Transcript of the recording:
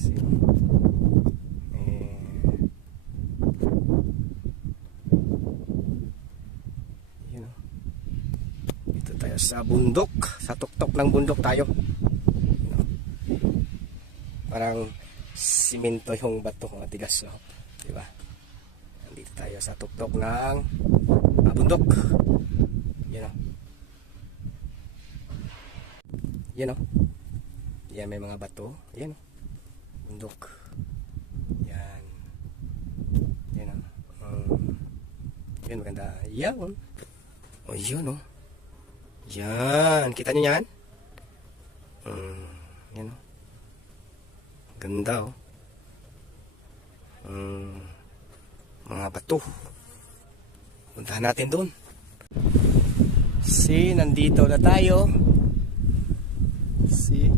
See? Yun o. Dito tayo sa bundok. Sa tuktok ng bundok tayo. Yun o. Parang simento yung bato, matigas, so, diba? Nandito tayo sa tuktok ng bundok. Yan o. Yan o. Yan, may mga bato. Yan o. Bundok. Yan. Yan o. Yan, maganda. Yan o. O, yun o. Yan. Kita nyo yan? Yan o. Ganda oh. Mga bato. Puntahan natin doon. See, nandito na tayo. See.